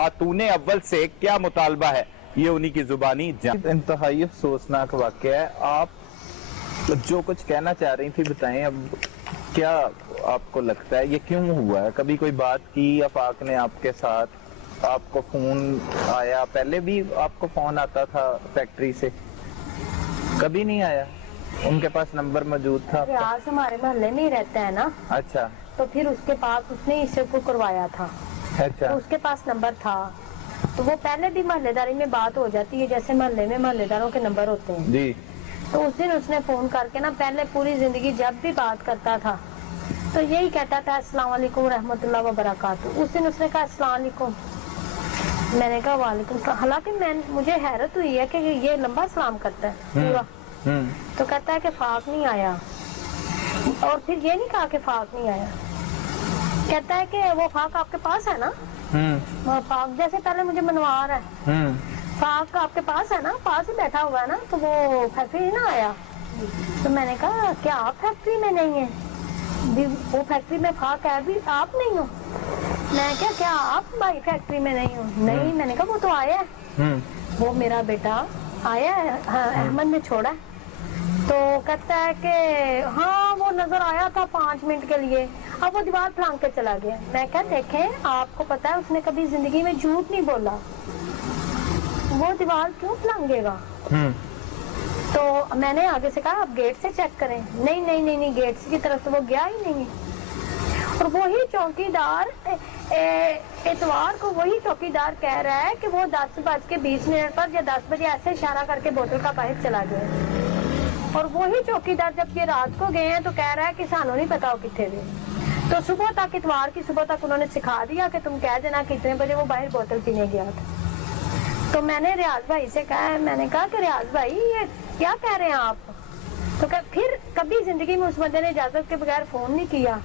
खातूने अव्वल से क्या मुतालबा है, ये उन्हीं की जुबानी इंतहाई अफसोसनाक वाक़या है। आप जो कुछ कहना चाह रही थी बताएं। अब क्या आपको लगता है ये क्यों हुआ है? कभी कोई बात की आफाक ने आपके साथ? आपको फोन आया? पहले भी आपको फोन आता था फैक्ट्री से? कभी नहीं आया? उनके पास नंबर मौजूद था? रियाज हमारे मोहल्ले में ही रहता है ना। अच्छा। तो फिर उसके पास उसने इसे को करवाया था। अच्छा। तो उसके पास नंबर था, तो वो पहले भी मोहल्लेदारी में बात हो जाती है, जैसे मोहल्ले में मोहल्लेदारों के नंबर होते हैं जी। तो उस दिन उसने फोन करके ना, पहले पूरी जिंदगी जब भी बात करता था तो यही कहता था अस्सलाम वालेकुम रहमतुल्लाह व बरकातहू। उस दिन उसने कहा अस्सलाम वालेकुम, मैंने कहा वालेकुम। हालांकि मुझे हैरत हुई है कि ये लंबा सलाम करता है पूरा। तो कहता है कि फाक नहीं आया, और फिर ये नहीं कहा कि फाक नहीं आया, कहता है कि वो फाक आपके पास है ना। फाक जैसे पहले मुझे मनवा रहा है, फाक आपके पास है ना, पास ही बैठा हुआ है ना, तो वो फैक्ट्री ना आया। तो मैंने कहा क्या आप फैक्ट्री में नहीं है? वो फैक्ट्री में फाक है, भी आप नहीं हो। मैं क्या आप भाई फैक्ट्री में नहीं हो? नहीं। मैंने कहा वो तो आया है, वो मेरा बेटा आया है, अहमद ने छोड़ा है। तो कहता है कि हाँ वो नजर आया था 5 मिनट के लिए, अब वो दीवार फलांग के चला गया। मैं क्या देखें, आपको पता है उसने कभी जिंदगी में झूठ नहीं बोला, वो दीवार क्यों फलांगेगा? तो मैंने आगे से कहा आप गेट से चेक करें। नहीं नहीं नहीं नहीं, गेट की तरफ तो वो गया ही नहीं। और वही चौकीदार इतवार को वही चौकीदार कह रहा है कि वो 10:20 पर या 10 बजे ऐसे इशारा करके बोतल का बाहर चला गया। और वही चौकीदार जब ये रात को गए हैं तो कह रहा है कि सानू नहीं पता वो कितने थे। तो सुबह तक, इतवार की सुबह तक उन्होंने सिखा दिया कि तुम कह देना कितने बजे वो बाहर बोतल पीने गया था। तो मैंने रियाज भाई से कहा, मैंने कहा कि रियाज भाई ये क्या कह रहे हैं आप? तो फिर कभी जिंदगी में उस बंदे ने इजाजत के बगैर फोन नहीं किया,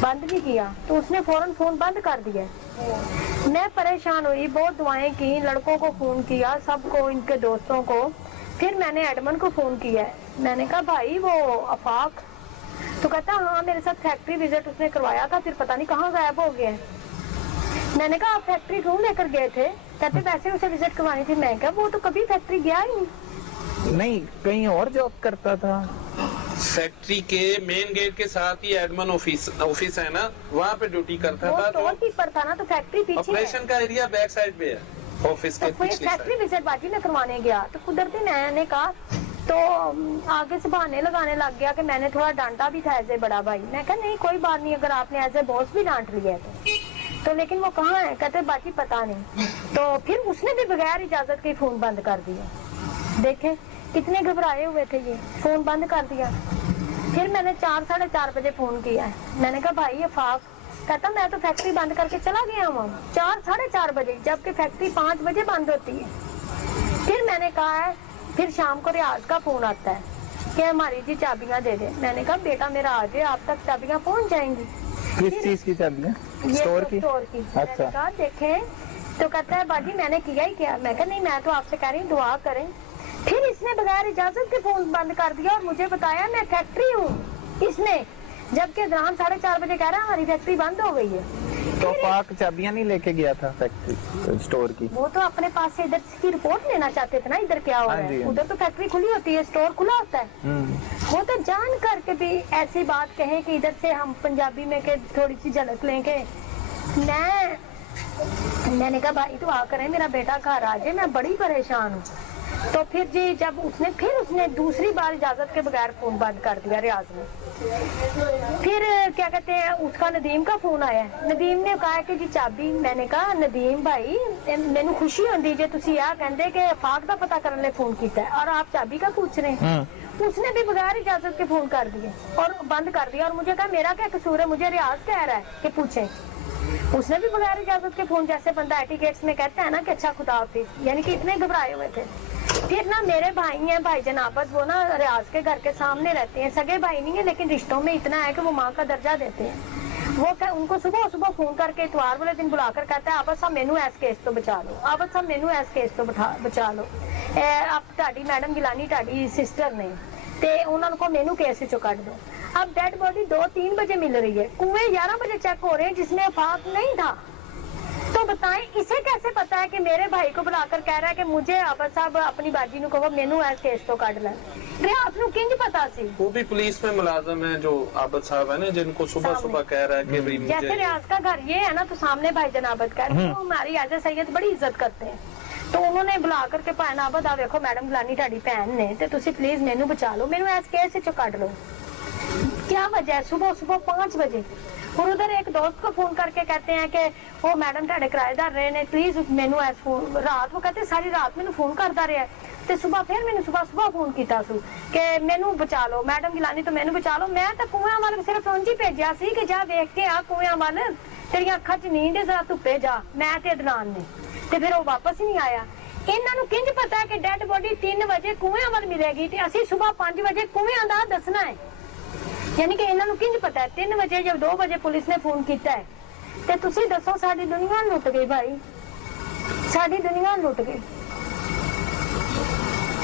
बंद नहीं किया, तो उसने फौरन फोन बंद कर दिया। मैं परेशान हुई, बहुत दुआएं की, लड़कों को फोन किया, सबको, इनके दोस्तों को, फिर मैंने एडमन को फोन किया है। मैंने कहा भाई वो आफाक, तो कहता हाँ मेरे साथ फैक्ट्री विजिट उसने करवाया था, फिर पता नहीं कहाँ गायब हो गया। मैंने कहा आप फैक्ट्री क्यों लेकर गए थे? कहते वैसे उसे विजिट करवानी थी। मैं कहा वो तो कभी फैक्ट्री गया ही नहीं, कहीं और जॉब करता था। फैक्ट्री के मेन गेट के साथ ही एडमन ऑफिस है ना, वहाँ पे ड्यूटी करता था। स्टोर कीपर था ना, तो फैक्ट्री पीछे ऑपरेशन का एरिया बैक साइड पे है ऑफिस के पिछली साइड। फैक्ट्री विजिट बाजी में करवाने गया तो कुदरती मैंने कहा, तो आगे से बहाने लगाने लग गया कि मैंने थोड़ा डांटा भी था एज ए बड़ा भाई। मैं कहा नहीं कोई बात नहीं, अगर आपने एज ए बॉस भी डांट लिया है तो लेकिन वो कहाँ है? कहते बाकी पता नहीं। तो फिर उसने भी बगैर इजाजत के फोन बंद कर दिया। देखे कितने घबराए हुए थे, ये फोन बंद कर दिया। फिर मैंने 4-4:30 बजे फोन किया है। मैंने कहा भाई ये फाक, कहता मैं तो फैक्ट्री बंद करके चला गया हूँ 4-4:30 बजे, जबकि फैक्ट्री 5 बजे बंद होती है। फिर मैंने कहा है, फिर शाम को रियाज का फोन आता है कि हमारी जी चाबियां दे दे। मैंने कहा बेटा मेरा आज आप तक चाबियां पहुंच जाएंगी। किस चीज की चाबियां? स्टोर की। अच्छा। कहा देखें, तो कहता है बाजी मैंने किया ही क्या? मैं कहा नहीं, मैं तो आपसे कह रही हूँ दुआ करें। फिर इसने बगैर इजाजत के फोन बंद कर दिया और मुझे बताया मैं फैक्ट्री हूँ इसने, जबकि दौरान 4:30 बजे कह रहा है हमारी फैक्ट्री बंद हो गई है। तो फाक चाबियां नहीं लेके गया था फैक्ट्री स्टोर की? वो तो अपने पास से इधर की रिपोर्ट लेना चाहते थे ना, इधर क्या हो रहा है। उधर तो फैक्ट्री खुली होती है, स्टोर खुला होता है। वो तो जान करके भी ऐसी बात कहे कि इधर से हम पंजाबी में के थोड़ी सी झलक लेंगे। मैंने कहा भाई तो आ करें, मेरा बेटा घर आ जाए, मैं बड़ी परेशान हूँ। तो फिर जी जब उसने दूसरी बार इजाजत के बगैर फोन बंद कर दिया रियाज ने। फिर क्या कहते हैं, उसका नदीम का फोन आया। नदीम ने कहा कि जी चाबी। मैंने कहा नदीम भाई मैनू खुशी होंदी जे तुसी आ कहंदे कि फाक दा पता करने फोन किया और आप चाबी का पूछ रहे हैं। उसने भी बगैर इजाजत के फोन कर दिए और बंद कर दिया, और मुझे कहा मेरा क्या कसूर है, मुझे रियाज कह रहा है कि पूछे। उसने भी बगैर इजाजत के फोन, जैसे बंदा एटिकेट्स में कहता है ना कि अच्छा खुदा हाफिज, यानी कि इतने घबराए हुए थे। फिर ना मेरे भाई हैं, भाई जनाबत, वो ना रियाज के घर के सामने रहते हैं, सगे भाई नहीं है लेकिन रिश्तों में इतना है कि वो माँ का दर्जा देते हैं। वो उनको सुबह फोन करके इतवार वाले दिन बुलाकर कहता है आबद साहब मेनू ऐस केस तो बचा लो, आबद साहब मेनू ऐस केस तो बचा लो। आप ताड़ी मैडम गिलानी ताड़ी सिस्टर ने ते उन्होंने को मेनू केस चो कट दो। अब डेड बॉडी 2-3 बजे मिल रही है, कुएं 11 बजे चेक हो रहे हैं जिसमें आफाक नहीं था। तो तो बताएं इसे कैसे पता है कि मेरे भाई को बुलाकर कह रहा है कि मुझे आबद साहब अपनी बाजी नु कहो मेनू ऐ केस तो काट ले रियाज नु किंज पता सी वो भी पुलिस में मुलाजिम है जो आबद साहब है ना, जिनको सुबह सामने। सुबह कह रहा है कि भाई जैसे मुझे रियाज का घर ये है ना, तो सामने भाई जनाबत का है, तो हमारी आजा सैयद बड़ी इज्जत करते हैं। तो उन्होंने बुला करके भाई नाबद आ देखो मैडम गुलानी ताड़ी भैन ने ते तुसी प्लीज मेनू बचा लो, मेनू इस केस चो कट लो। क्या वजह है? सुबह सुबह 5 बजे और उधर एक दोस्त को फोन करके कहते हैं कि वो मैडम ताड़े किराएदार रहे ने, प्लीज मेनू ऐस फोन रात वो कहते सारी रात मैनू फोन करता रहा ते सुबह फिर मैंने सुबह फोन किया सू कि मेनू बचा लो मैडम गिलानी, तो मेनू बचा लो। मैं तो कुएं वाल सिर्फ उंज ही भेजा सी कि जा वेख के आ कुएं वाल, तेरिया अखा च नींद है, जरा धुप्पे जा, मैं ते अदनान ने, ते फिर वो वापस ही नहीं आया। इन्हां नूं किंज पता है कि डेड बॉडी 3 बजे कुएं वाल मिलेगी ते असीं सुबह 5 बजे कुएं दा दसना है, यानी कि इन्हां नूं किंज पता है 3 बजे जब 2 बजे पुलिस ने फोन किया है। ते तुसीं दसो साडी दुनिया लुट गई भाई, साडी दुनिया लुट गई,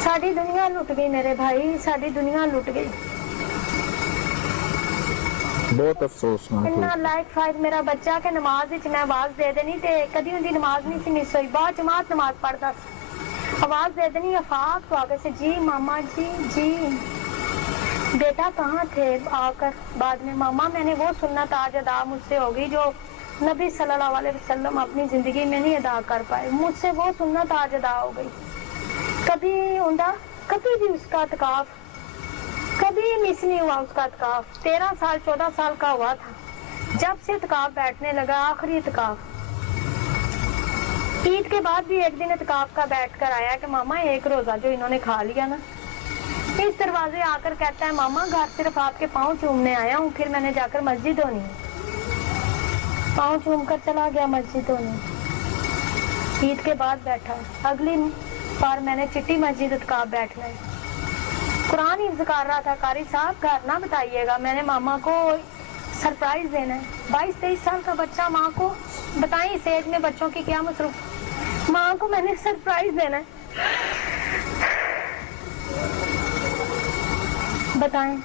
साडी दुनिया लुट गई मेरे भाई, साडी दुनिया लुट गई। बहुत अफसोसनाक इन्ना लाइक फाइट मेरा बच्चा के नमाज विच मैं आवाज दे देनी ते कदी उनकी नमाज नहीं सी मिस हुई, बहुत जमात नमाज पढ़ता सी, आवाज दे देनी अफाक तो आगे से जी मामा जी बेटा कहाँ थे आकर, बाद में मामा मैंने वो सुन्नत आज अदा मुझसे हो गई जो नबी सल्लल्लाहु अलैहि वसल्लम अपनी जिंदगी में नहीं अदा कर पाए, मुझसे वो सुन्नत आज अदा हो गई। कभी उनका कभी भी उसका इत्काफ कभी मिस नहीं हुआ, उसका इत्काफ 13 साल 14 साल का हुआ था जब से इत्काफ बैठने लगा, आखिरी इत्काफ। ईद के बाद भी एक दिन इत्काफ का बैठ कर आया कि मामा एक रोजा जो इन्होंने खा लिया ना, इस दरवाजे आकर कहता है मामा घर सिर्फ आपके पाँव चूमने आया हूँ, फिर मैंने जाकर मस्जिद होनी, पाँव चूम कर चला गया मस्जिद होनी। ईद के बाद बैठा, अगली बार मैंने चिट्टी मस्जिद इत्काफ बैठना है, कुरान हिफ्ज़ कर रहा था, कारी साहब घर ना बताइएगा, मैंने मामा को सरप्राइज देना है। 22-23 साल का बच्चा, माँ को बताएं इस एज में बच्चों की क्या मसरूफ, माँ को मैंने सरप्राइज देना है, बताएं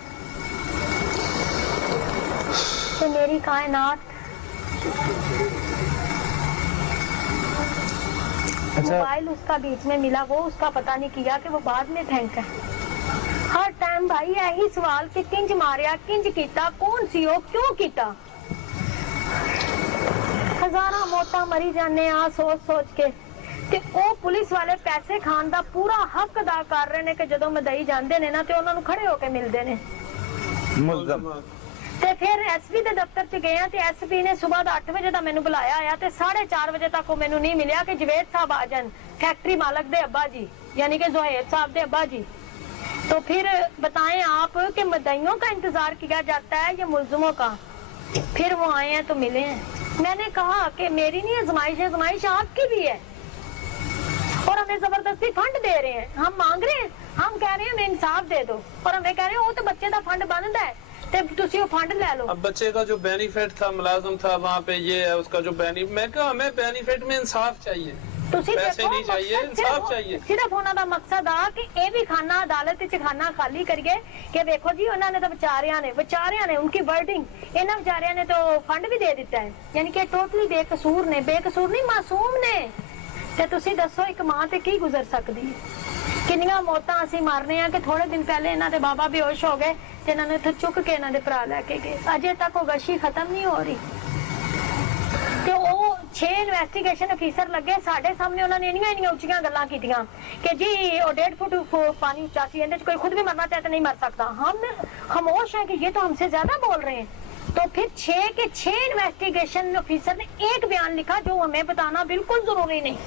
तो मेरी कायनात मोबाइल उसका बीच में मिला, वो उसका पता नहीं किया कि वो बाद में फेंका। हर टाइम भाई यही सवाल कि किंज मारिया, किंज कीता, कौन सी हो, क्यों कीता। हजारा मौतां मरी जाने आ सोच सोच के, ते ओ पुलिस वाले पैसे खान दा पूरा हक अदा कर रहे ने कि जदों मदई जांदे ने ना ते उन्हां नूं खड़े होके मिलदे ने। मुल्ज़म ते फिर एसपी दे दफ्तर च गए ते एसपी ने सुबह दा 8 बजे दा मैनू बुलाया आया ते 4:30 बजे तक वो मैनू नहीं मिलिया कि जवेद साहब आ जान, फैक्ट्री मालक दे अब्बा जी यानी कि जोहेब साहब दे अब्बा जी। तो फिर बताएं आप कि मदइयों का इंतजार किया जाता है या मुल्जिमों का। फिर वो आए हैं तो मिले हैं। मैंने कहा कि मेरी नहीं आजमाइश है, आजमाइश आपकी भी है और हमें जबरदस्ती फंड दे रहे हैं, हम मांग रहे हैं, हम कह रहे हैं हमें इंसाफ दे दो और हमें कह रहे हैं वो तो बच्चे का फंड बंद है ते तुसी वो फंड ले लो। अब बच्चे का जो बेनिफिट था, मुलाजिम था वहाँ पे, ये है उसका जो बेनिफिट, मैं कहा हमें बेनिफिट में इंसाफ चाहिए, पैसे नहीं चाहिए, इंसाफ चाहिए। सिर्फ उन्हों का मकसद आ कि ये भी खाना अदालत च खाना खाली करिए कि देखो जी उन्होंने तो बेचारियां ने उनकी वर्डिंग, इन्होंने बेचारियां ने तो फंड भी दे दिता है, यानी कि टोटली बेकसूर ने, बेकसूर नहीं मासूम ने। ते तुसी दसो एक मां ते की गुजर सकती है, किन्नियां मौतां असीं मारने आ कि थोड़े दिन पहले इन्हां दे बाबा बेहोश हो गए ते इन्हां ने इत्थे चुक के इन्हां दे भरा लेके गए, अजे तक वो गशी खत्म नहीं हो रही। ते ओ 6 इन्वेस्टिगेशन अफीसर लगे, साडे सामने उन्होंने इन्नियां उच्चियां गल्लां कीतियां कि जी वो 1.5 फुट पानी चाची इहदे च कोई खुद भी मरना चाहे तो नहीं मर सकता। हम खामोश है कि ये तो हमसे ज्यादा बोल रहे हैं। तो फिर 6 के 6 इन्वेस्टिगेशन ऑफिसर ने एक बयान लिखा जो हमें बताना बिल्कुल जरूरी नहीं,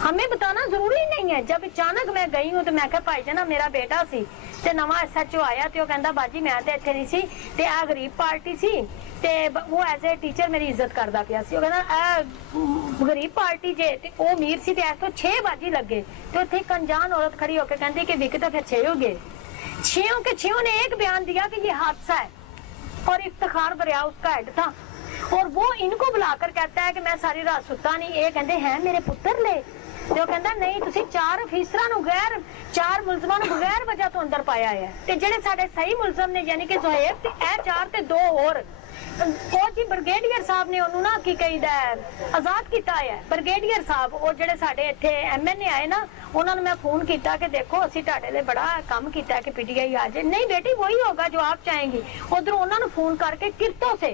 हमें बताना जरूरी नहीं है। जब अचानक मैं गई हूँ तो मैं कहा भाई जान मेरा बेटा सी ते नवा SHO आया ते कहंदा बाजी मैं ते इत्थे नहीं सी ते आ गरीब पार्टी सी ते वो एज ए टीचर मेरी इज्जत करदा पिया सी, कहंदा गरीब पार्टी जे ते ओ अमीर सी ते ऐस तो 6 बाजी लगे ते उत्थे एक अनजान औरत खड़ी होकर कहती कि विक तो फिर 6 हो गए। 6 के 6 ने एक बयान दिया कि ये हादसा है और इफ्तिखार बरिया उसका हेड था और वो इनको बुलाकर कहता है कि मैं सारी रात सुता नहीं, ये कहते हैं मेरे पुत्र ले ਤੇ ਉਹ ਕਹਿੰਦਾ ਨਹੀਂ ਤੁਸੀਂ 4 ਅਫੀਸਰਾਂ ਨੂੰ ਗੈਰ 4 ਮੁਲਜ਼ਮਾਂ ਨੂੰ ਬਗੈਰ ਵਜ੍ਹਾ ਤੋਂ ਅੰਦਰ ਪਾਇਆ ਹੈ ਤੇ ਜਿਹੜੇ ਸਾਡੇ ਸਹੀ ਮੁਲਜ਼ਮ ਨੇ ਯਾਨੀ ਕਿ ਜ਼ੁਹੈਬ ਤੇ ਇਹ 4 ਤੇ 2 ਹੋਰ ਉਹ ਜੀ ਬ੍ਰਿਗੇਡੀਅਰ ਸਾਹਿਬ ਨੇ ਉਹਨੂੰ ਨਾ ਕੀ ਕਹੀਦਾ ਆਜ਼ਾਦ ਕੀਤਾ ਹੈ। ਬ੍ਰਿਗੇਡੀਅਰ ਸਾਹਿਬ ਉਹ ਜਿਹੜੇ ਸਾਡੇ ਇੱਥੇ MNA ਆਏ ਨਾ, ਉਹਨਾਂ ਨੂੰ ਮੈਂ ਫੋਨ ਕੀਤਾ ਕਿ ਦੇਖੋ ਅਸੀਂ ਤੁਹਾਡੇ ਲਈ ਬੜਾ ਕੰਮ ਕੀਤਾ ਕਿ PTI ਆ जाए। नहीं बेटी वही होगा जो आप चाहेंगी। उधर उन्होंने फोन करके किरतों से,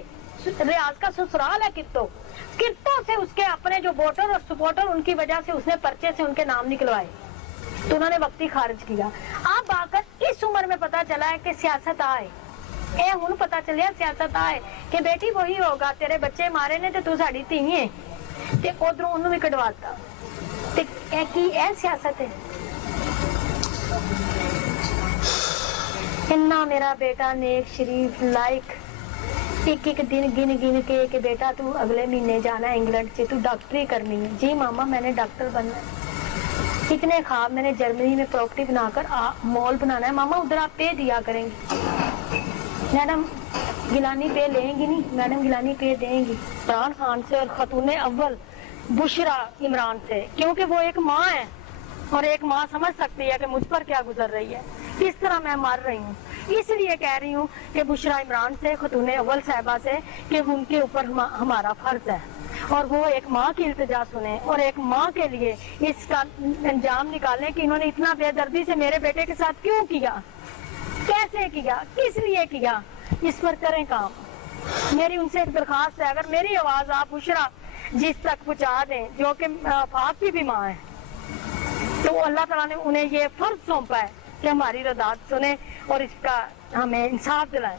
रियाज का ससुराल है किरतों से उसके अपने जो वोटर और सपोर्टर उनकी वजह से उसने पर्चे से उनके नाम निकलवाए, तो उन्होंने वक्ती खारिज किया। अब आकर इस उम्र में पता चला है कि सियासत आए, ए हुन पता चलिया सियासत आए कि बेटी वही होगा, तेरे बच्चे मारे ने ते तू साडी धी है, ते उधरों उन्होंने भी कटवाता। ते ए की ए सियासत है? इन्ना मेरा बेटा नेक शरीफ लाइक एक एक दिन गिन गिन के कि बेटा तू अगले महीने जाना है इंग्लैंड से, तू डॉक्टरी करनी है। जी मामा मैंने डॉक्टर बनना है। इतने ख्वाब मैंने जर्मनी में प्रॉपर्टी बनाकर मॉल बनाना है। मामा उधर आप पे दिया करेंगे, मैडम गिलानी पे लेंगी नहीं, मैडम गिलानी पे देंगी। इमरान खान से और खतून अव्वल बुशरा इमरान से, क्योंकि वो एक माँ है और एक माँ समझ सकती है कि मुझ पर क्या गुजर रही है, किस तरह मैं मर रही हूँ। इसलिए कह रही हूँ कि बुशरा इमरान से, खतून अव्वल साहिबा से, कि उनके ऊपर हमारा फर्ज है और वो एक माँ की इल्तिजा सुने और एक माँ के लिए इसका अंजाम निकालें कि इन्होंने इतना बेदर्दी से मेरे बेटे के साथ क्यों किया, कैसे किया, किस लिए किया, इस पर करें काम। मेरी उनसे एक दरखास्त है, अगर मेरी आवाज आप बुशरा जिस तक पहुँचा दें, जो कि फाफ की भी माँ है, तो अल्लाह ताला ने उन्हें ये फर्ज सौंपा है कि हमारी रदात सुने और इसका हमें इंसाफ दिलाएं।